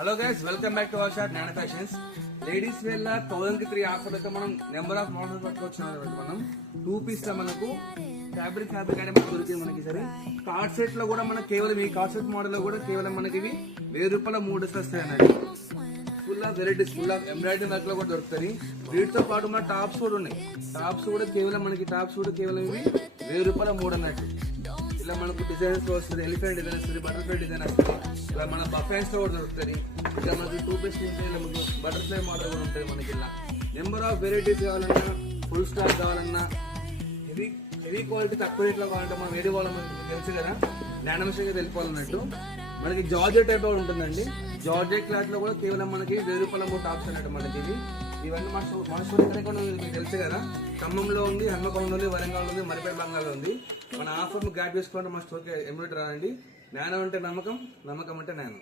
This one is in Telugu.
Hello guys, welcome back to our shop నానా ఫ్యాషన్స్. లేడీస్ వేర్ లా 1000 ఆఫర్ అయితే మనం నెంబర్ ఆఫ్ మోడల్స్ పట్టుకొచ్చినాం. మనం 2 పీస్ లో మనకు ఫ్యాబ్రిక్ అయితే మనకు దొరికింది. మనకి సరే కార్డ్ సెట్ లో కూడా మనకు కేవలం ఈ కార్డ్ సెట్ మోడల్ లో కూడా కేవలం మనకి ఇవి 1000 రూపాయల 3 డ్రెస్సులు వస్తాయి అన్నట్టు. Full of varieties, full of embroidery work లో కూడా దొరుకుతాయి. వీటితో పాటు మన టాప్స్ కూడా ఉన్నాయి. టాప్స్ కూడా కేవలం ఇవి 1000 రూపాయల 3 అన్నట్టు. ఇలా మనకు డిజైన్స్ వస్తుంది, ఎలిఫెంట్ డిజైన్ వస్తుంది, బటర్ఫ్లై డిజైన్ వస్తుంది. ఇలా మన బఫెన్స్ లో కూడా దొరుకుతుంది. ఇలా మనకి 2 పీస్ ఇలా మనకు బటర్ఫ్లై మోడల్ కూడా ఉంటుంది. మనకి ఇలా నెంబర్ ఆఫ్ వెరైటీస్ కావాలన్నా, ఫుల్ స్టాక్ కావాలన్నా, హెవీ క్వాలిటీ తక్కువ రేట్లో కావాలంటే మనం వేరే వాళ్ళ తెలుసు కదా, నానోమేషన్గా వెళ్ళిపోవాలన్నట్టు. మనకి జార్జెట్ టైప్ కూడా ఉంటుందండి. జార్జెట్ క్లాత్ లో కూడా కేవలం మనకి 1000 రూపాయల 3 టాప్స్ అన్నట్టు. మనకి ఇవన్నీ మన స్టోర్ ఎక్కడ మీకు తెలుసు కదా, ఖమ్మంలో ఉంది, హన్మకొండలో ఉంది, వరంగల్ ఉంది, మరిపేట బంగాల్లో ఉంది. మన ఆఫర్ గ్రాప్ చేసుకోవాలంటే మన స్టోర్కి ఎమ్యూనిట్ రానండి. నానో అంటే నమ్మకం, నమ్మకం అంటే నానో.